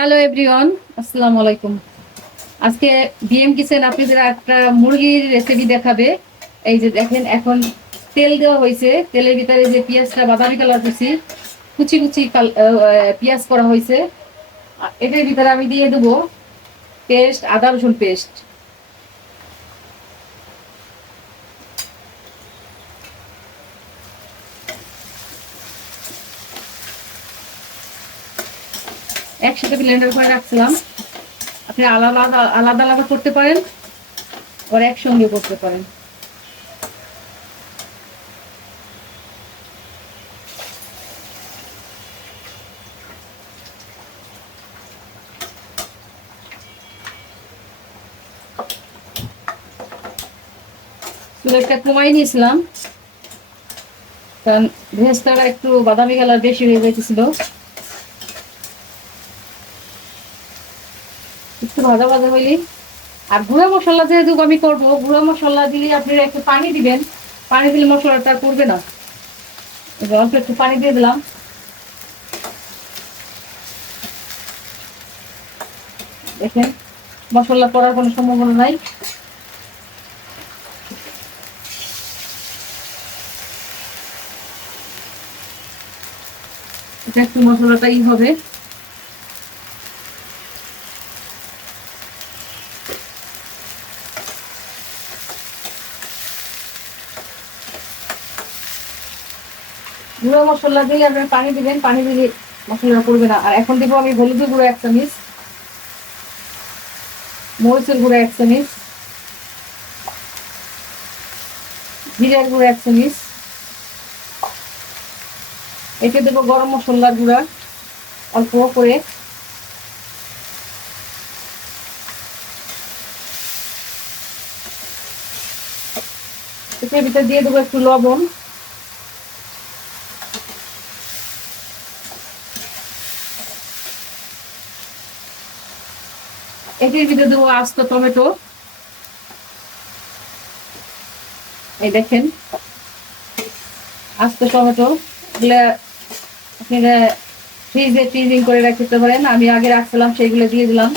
Hello everyone, আসসালামু আলাইকুম। আজকে বিএম কিচেন আপনাদের একটা মুরগির রেসিপি দেখাবে। এই যে দেখেন, এখন তেল দেওয়া হয়েছে। তেলের ভিতরে যে পেঁয়াজটা বাদামি কালার করছি, কুচি কুচি পেঁয়াজ করা হয়েছে। এটার ভিতরে আমি দিয়ে দেবো পেস্ট, আদা রসুন পেস্ট। একসাথে ব্লেন্ডার করে রাখছিলাম। আপনি আলাদা আলাদা আলাদা করতে পারেন, আর একসঙ্গে করতে পারেন। চুলাটা কমাই নিয়েছিলাম, কারণ ভেজটাটা একটু বাদামি কালার বেশি হয়ে যাইতেছিল। একটু ভাজা ভাজা হইলি। আর গুঁড়া মশলা যেহেতু আমি করবো, গুঁড়া মশলা দিলে আপনারা একটু পানি দিবেন। পানি দিলে মশলাটা করবে না। অল্প একটু পানি দিয়ে দিলাম। দেখেন, মশলা করার কোনো সম্ভাবনা নাই। এটা একটু মশলাটাই হবে। গুঁড়া মশলা দিয়ে আপনার পানি দিবেন, পানি দিলে মশলা করবে না। আর এখন দেবো আমি হলুদের গুঁড়ো 1 চামচ, মরিচের গুঁড়ো 1 চামচ, জিরার গুঁড়ো 1 চামচ। এতে দেবো গরম মশলার গুঁড়া অল্প করে। এটার ভিতরে দিয়ে দেবো একটু লবণ। এটির ভিতরে দেবো আস্ত টমেটো। এই দেখেন, আস্ত টমেটো। এগুলা আপনারা ফ্রিজে ফ্রিজিং করে রাখতে পারেন। আমি আগে রাখছিলাম, সেইগুলো দিয়ে দিলাম।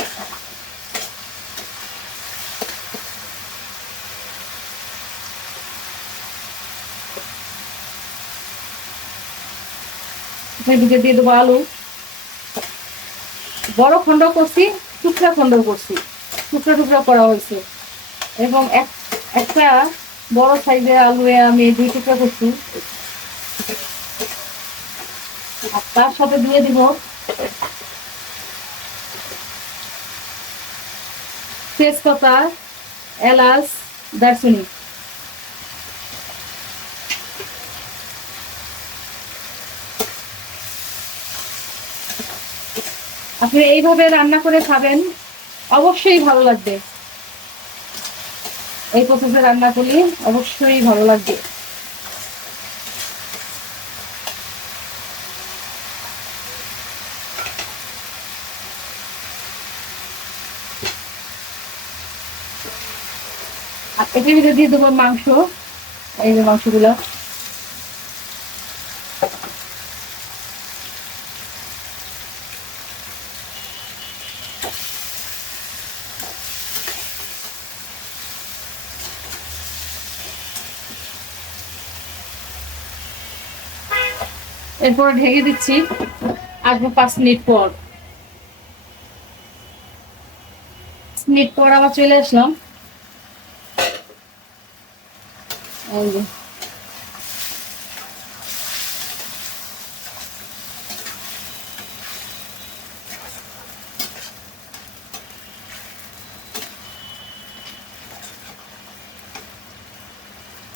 এর ভিতরে দিয়ে দেবো আলু। বড় খন্ড করছি, টুকরা খন্ড করছি, টুকরা টুকরা করা হয়েছে। এবং একটা বড় সাইজের আলু আমি 2 টুকরা করছি। আর তার সাথে দিয়ে দিব তেজপাতা, এলাচ, দারচিনি। আপনি এইভাবে রান্না করে খাবেন, অবশ্যই ভালো লাগবে। এই প্রসেসে রান্না করলে অবশ্যই ভালো লাগবে। আর এটার ভিতরে দিয়ে দেবো মাংস। এই যে মাংসগুলো। এরপর ঢেকে দিচ্ছি, আসবো 5 মিনিট পর। 5 মিনিট পর আবার চলে আসলাম। এই যে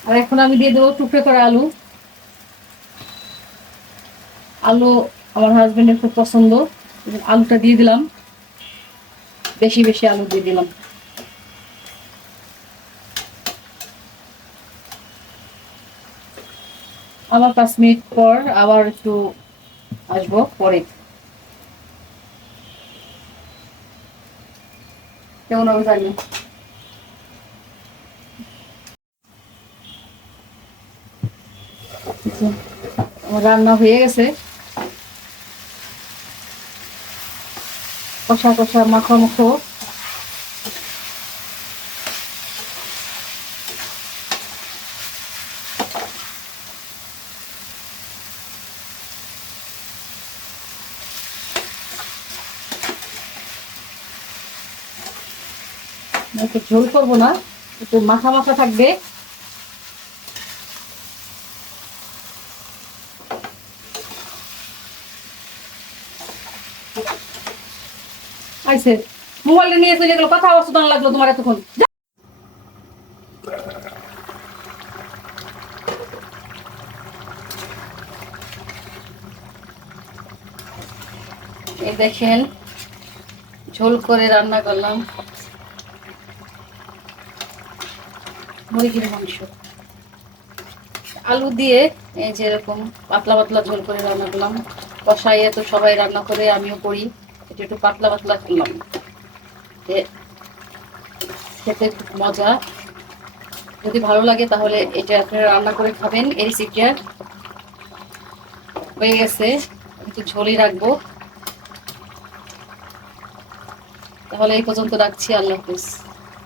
আর এখন আমি দিয়ে দেবো টুকরো করা আলু। আলু আমার হাজবেন্ডের খুব পছন্দ। আলুটা দিয়ে দিলাম, বেশি বেশি আলু দিয়ে দিলাম। আবার 5 মিনিট পর আবার একটু আসবো পরে। কেমন হবে জানি। আমার রান্না হয়ে গেছে। কষা কষা মাখো মাখো। একটু ঝোল করবো না, একটু মাখা মাখা থাকবে। আইসে মোবাইলটা নিয়ে চলে গেল, কথা অসুবিধা লাগলো তোমার এতক্ষণ। এই দেখেন ঝোল করে রান্না করলাম মুরগির মাংস আলু দিয়ে। এই যে এরকম পাতলা পাতলা ঝোল করে রান্না করলাম। কষাইয়ে তো সবাই রান্না করে, আমিও করি। এটা একটু পাতলা পাতলা করলাম, খেতে খুব মজা। যদি ভালো লাগে তাহলে এটা আপনারা রান্না করে খাবেন। এই রেসিপিটা হয়ে গেছে, একটু ঝোলই রাখবো। তাহলে এই পর্যন্ত রাখছি। আল্লাহ হাফেজ।